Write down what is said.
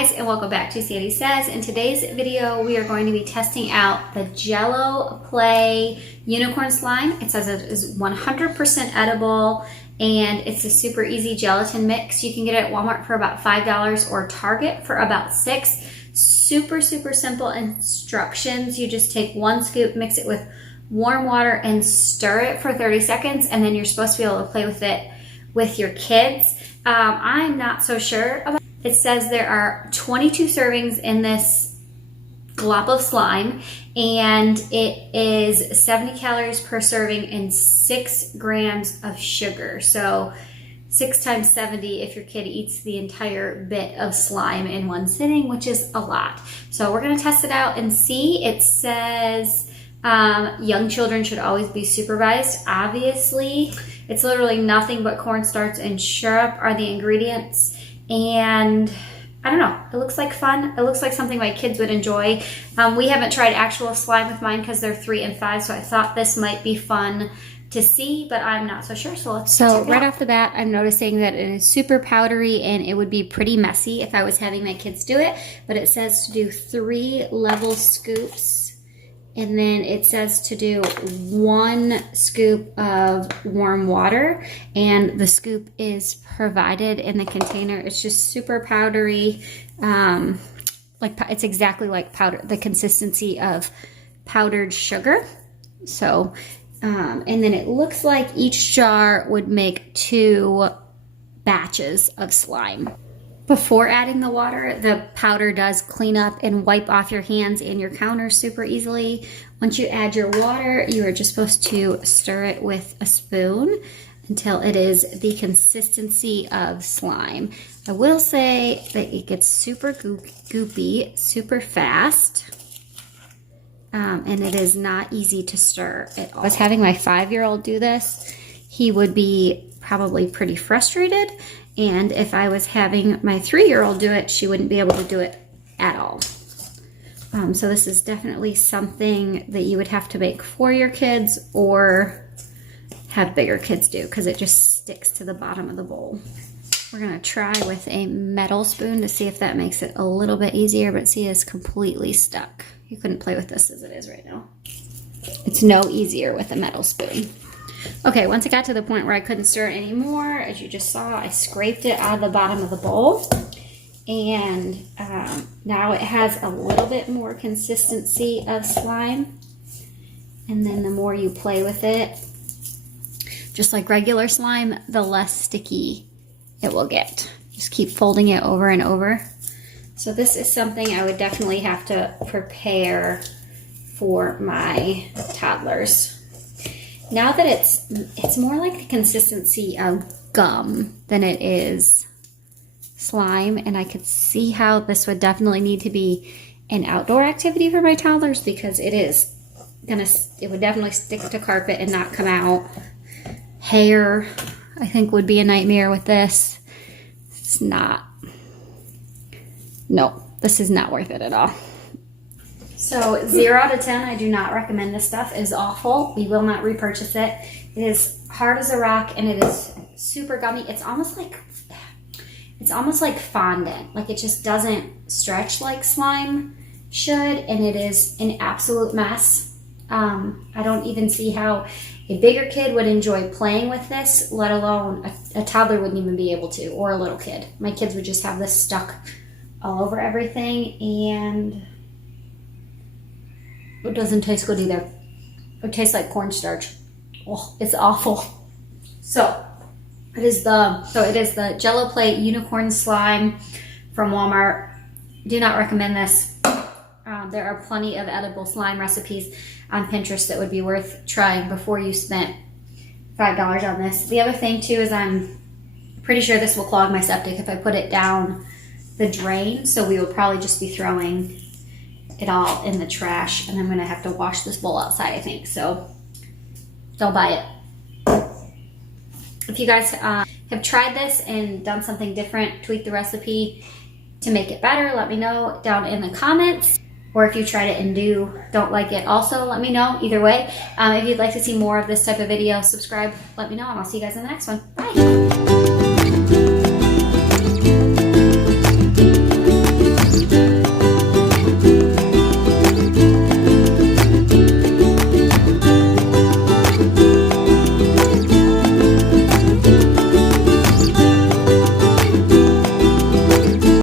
guys, and welcome back to Sandy Says. In today's video, we are going to be testing out the Jell-O Play Unicorn Slime. It says it is 100% edible, and it's a super easy gelatin mix. You can get it at Walmart for about $5 or Target for about $6. Super simple instructions. You just take 1 scoop, mix it with warm water, and stir it for 30 seconds, and then you're supposed to be able to play with it with your kids. I'm not so sure about it. It says there are 22 servings in this glop of slime, and it is 70 calories per serving and 6 grams of sugar. So 6 times 70 if your kid eats the entire bit of slime in one sitting, which is a lot. So we're gonna test it out and see. It says young children should always be supervised. Obviously, it's literally nothing but cornstarch and syrup are the ingredients. And I don't know, it looks like fun. It looks like something my kids would enjoy. We haven't tried actual slime with mine because they're 3 and 5, so I thought this might be fun to see, but I'm not so sure. So let's check it out. Right off the bat, I'm noticing that it is super powdery and it would be pretty messy if I was having my kids do it, but it says to do 3 level scoops. And then it says to do 1 scoop of warm water, and the scoop is provided in the container. It's just super powdery, it's exactly like powder, the consistency of powdered sugar. So, and then it looks like each jar would make 2 batches of slime. Before adding the water, the powder does clean up and wipe off your hands and your counter super easily. Once you add your water, you are just supposed to stir it with a spoon until it is the consistency of slime. I will say that it gets super goopy, super fast, and it is not easy to stir at all. I was having my 5-year-old do this. He would be probably pretty frustrated. And if I was having my 3-year-old do it, she wouldn't be able to do it at all. So this is definitely something that you would have to make for your kids or have bigger kids do, because it just sticks to the bottom of the bowl. We're gonna try with a metal spoon to see if that makes it a little bit easier, but see, it's completely stuck. You couldn't play with this as it is right now. It's no easier with a metal spoon. Okay, once it got to the point where I couldn't stir it anymore, as you just saw, I scraped it out of the bottom of the bowl. And now it has a little bit more consistency of slime. And then the more you play with it, just like regular slime, the less sticky it will get. Just keep folding it over and over. So this is something I would definitely have to prepare for my toddlers. Now that it's more like the consistency of gum than it is slime, and I could see how this would definitely need to be an outdoor activity for my toddlers, because it would definitely stick to carpet and not come out. Hair, I think, would be a nightmare with this. It's not. No, this is not worth it at all. So 0 out of 10, I do not recommend this stuff. It is awful. We will not repurchase it. It is hard as a rock, and it is super gummy. It's almost like fondant. Like, it just doesn't stretch like slime should, and it is an absolute mess. I don't even see how a bigger kid would enjoy playing with this, let alone a toddler wouldn't even be able to, or a little kid. My kids would just have this stuck all over everything, and it doesn't taste good either. It tastes like cornstarch. Oh, it's awful. So it is the Jell-O Play Unicorn Slime from Walmart. Do not recommend this. There are plenty of edible slime recipes on Pinterest that would be worth trying before you spent $5 on this. The other thing too is I'm pretty sure this will clog my septic if I put it down the drain. So we will probably just be throwing it all in the trash, and I'm gonna have to wash this bowl outside, I think. So don't buy it. If you guys have tried this and done something different, tweak the recipe to make it better, let me know down in the comments. Or if you tried it and don't like it, also let me know. Either way, if you'd like to see more of this type of video, subscribe, let me know, and I'll see you guys in the next one. Bye.